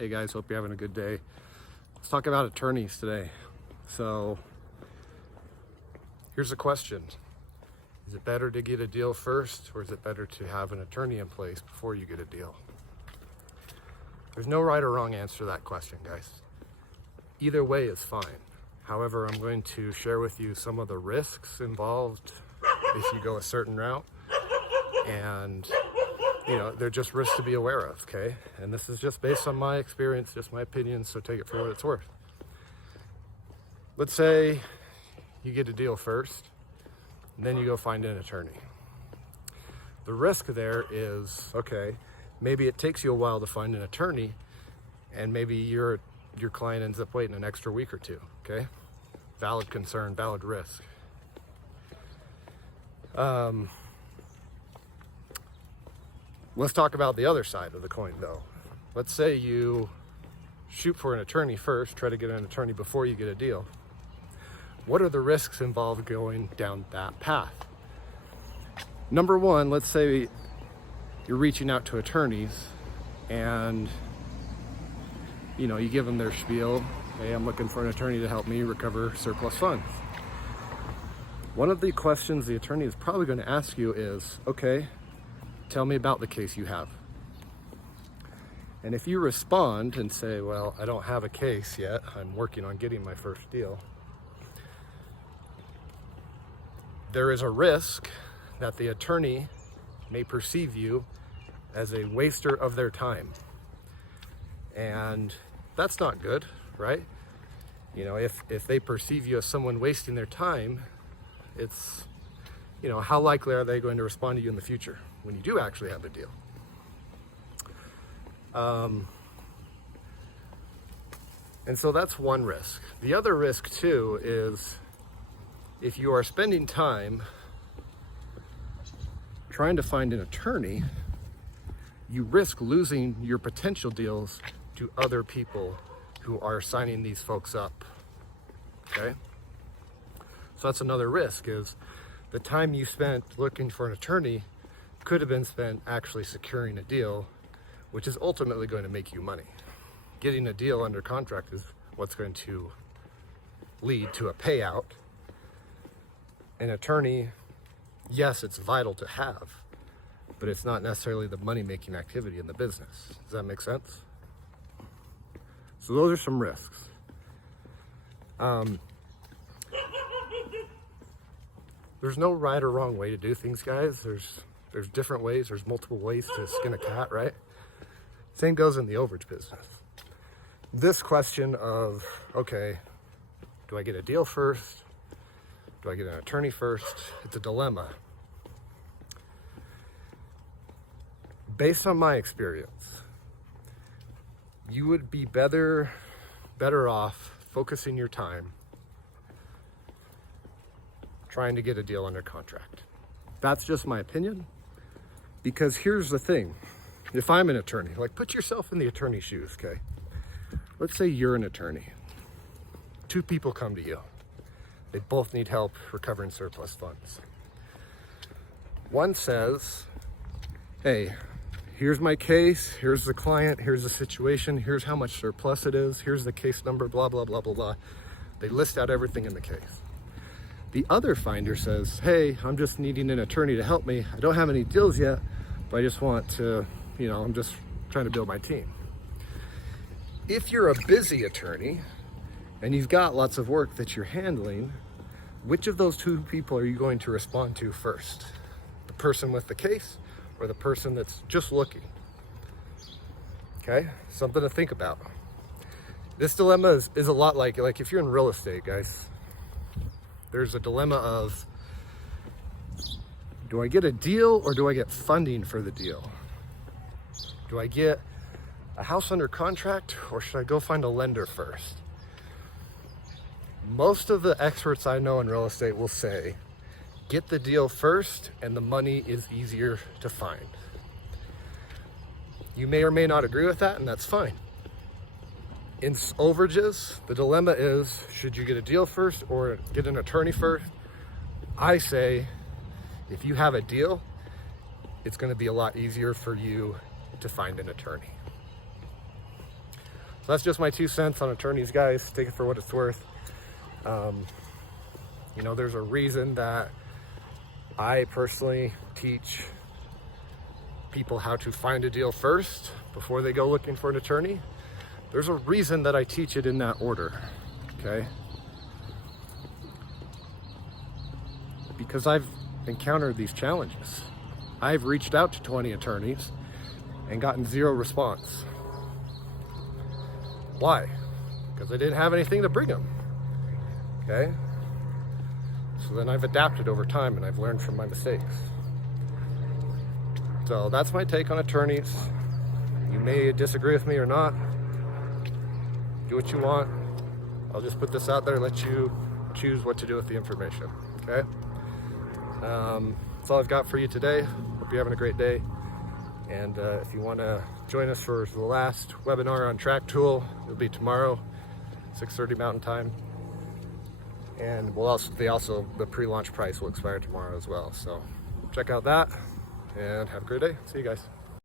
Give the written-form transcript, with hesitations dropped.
Hey guys, hope you're having a good day. Let's talk about attorneys today. So here's the question. Is it better to get a deal first, or is it better to have an attorney in place before you get a deal? There's no right or wrong answer to that question, guys. Either way is fine. However, I'm going to share with you some of the risks involved if you go a certain route. And they're just risks to be aware of, okay? And this is just based on my experience, just my opinion, so take it for what it's worth. Let's say you get a deal first, and then you go find an attorney. The risk there is, okay, maybe it takes you a while to find an attorney, and maybe your client ends up waiting an extra week or two, okay? Valid concern, valid risk. Let's talk about the other side of the coin though. Let's say you shoot for an attorney first, try to get an attorney before you get a deal. What are the risks involved going down that path? Number one, let's say you're reaching out to attorneys and you give them their spiel. Hey, I'm looking for an attorney to help me recover surplus funds. One of the questions the attorney is probably going to ask you is, okay, tell me about the case you have. And if you respond and say, well, I don't have a case yet, I'm working on getting my first deal, there is a risk that the attorney may perceive you as a waster of their time. And that's not good, right? If they perceive you as someone wasting their time, it's, how likely are they going to respond to you in the future when you do actually have a deal? And so that's one risk. The other risk too is if you are spending time trying to find an attorney, you risk losing your potential deals to other people who are signing these folks up, okay? So that's another risk, is the time you spent looking for an attorney could have been spent actually securing a deal, which is ultimately going to make you money. Getting a deal under contract is what's going to lead to a payout. An attorney, yes, it's vital to have, but it's not necessarily the money-making activity in the business. Does that make sense? So those are some risks. There's no right or wrong way to do things, guys. There's different ways. There's multiple ways to skin a cat, right? Same goes in the overage business. This question of, okay, do I get a deal first? Do I get an attorney first? It's a dilemma. Based on my experience, you would be better off focusing your time trying to get a deal under contract. That's just my opinion, because here's the thing. If I'm an attorney, put yourself in the attorney's shoes, okay? Let's say you're an attorney. Two people come to you. They both need help recovering surplus funds. One says, hey, here's my case, here's the client, here's the situation, here's how much surplus it is, here's the case number, blah, blah, blah, blah, blah. They list out everything in the case. The other finder says, hey, I'm just needing an attorney to help me. I don't have any deals yet, but I just want to, I'm just trying to build my team. If you're a busy attorney and you've got lots of work that you're handling, which of those two people are you going to respond to first? The person with the case or the person that's just looking? Okay, something to think about. This dilemma is a lot like if you're in real estate, guys. There's a dilemma of, do I get a deal or do I get funding for the deal? Do I get a house under contract or should I go find a lender first? Most of the experts I know in real estate will say, get the deal first and the money is easier to find. You may or may not agree with that, and that's fine. In overages, the dilemma is, should you get a deal first or get an attorney first? I say, if you have a deal, it's going to be a lot easier for you to find an attorney. So that's just my 2 cents on attorneys, guys. Take it for what it's worth. You know, there's a reason that I personally teach people how to find a deal first before they go looking for an attorney. There's a reason that I teach it in that order, okay? Because I've encountered these challenges. I've reached out to 20 attorneys and gotten 0 response. Why? Because I didn't have anything to bring them, okay? So then I've adapted over time and I've learned from my mistakes. So that's my take on attorneys. You may disagree with me or not. Do what you want. I'll just put this out there and let you choose what to do with the information, okay? That's all I've got for you today. Hope you're having a great day. And if you want to join us for the last webinar on TrackTool, it'll be tomorrow, 6:30 Mountain Time. And the pre-launch price will expire tomorrow as well. So check out that and have a great day. See you guys.